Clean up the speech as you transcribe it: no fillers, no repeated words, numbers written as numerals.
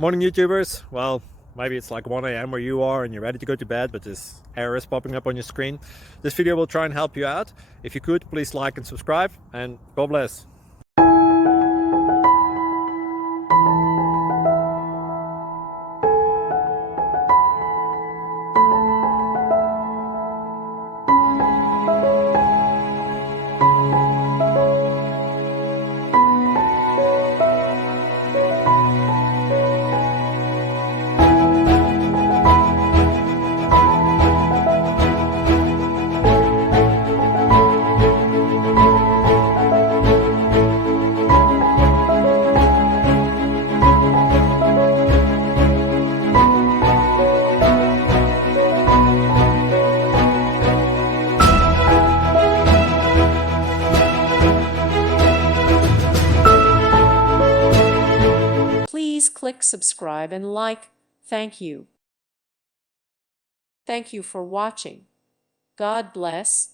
Morning YouTubers. Well, maybe it's like 1 a.m. where you are and you're ready to go to bed, but this error is popping up on your screen. This video will try and help you out. If you could, please like and subscribe, and God bless. Please click subscribe and like. Thank you. Thank you for watching. God bless.